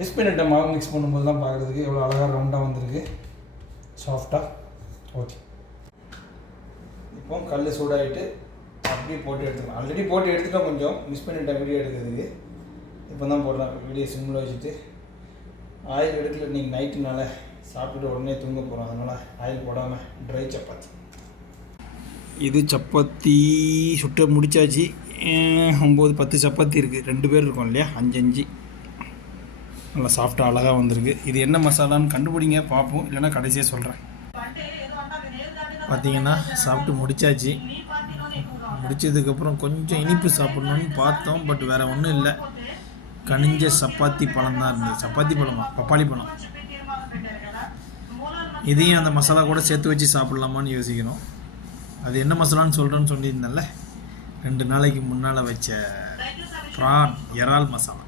Mix பண்ணிட்டேன். மாவு mix பண்ணும்போது தான் பார்க்குறதுக்கு எவ்வளோ அழகாக ரவுண்டாக வந்திருக்கு, சாஃப்டாக. ஓகே, இப்போ கல் சூடாகிட்டு அப்படியே போட்டு எடுத்துக்கலாம். ஆல்ரெடி போட்டு எடுத்துட்டோம், கொஞ்சம் மிஸ் பண்ணிட்டேன் வீடியோ எடுக்கிறதுக்கு. இப்போ தான் போடுறேன் வீடியோ சிம்மில் வச்சுட்டு. ஆயில் எடுக்கல, இன்றைக்கி நைட்டுனால சாப்பிட்டுட்டு உடனே தூங்க போகிறோம், அதனால் ஆயில் போடாமல் ட்ரை சப்பாத்தி. இது சப்பாத்தி சுட்ட முடிச்சாச்சு. 9-10 சப்பாத்தி இருக்குது, 2 பேர் இருக்கோம் இல்லையா, 5 நல்லா சாஃப்டாக அழகாக வந்திருக்கு. இது என்ன மசாலான்னு கண்டுபிடிங்க, பார்ப்போம், இல்லைன்னா கடைசியாக சொல்கிறேன். பார்த்திங்கன்னா சாப்பிட்டு முடித்தாச்சு. முடித்ததுக்கப்புறம் கொஞ்சம் இனிப்பு சாப்பிட்ணுன்னு பார்த்தோம், பட் வேறு ஒன்றும் இல்லை. கனிஞ்ச சப்பாத்தி பழம் தான் இருந்தது. சப்பாத்தி பழமா, பப்பாளி பழம். இதையும் அந்த மசாலா கூட சேர்த்து வச்சு சாப்பிட்லாமான்னு யோசிக்கணும். அது என்ன மசாலான்னு சொல்கிறேன்னு சொல்லியிருந்தேன்ல, 2 நாளைக்கு முன்னால் வச்ச ப்ரான் இறால் மசாலா.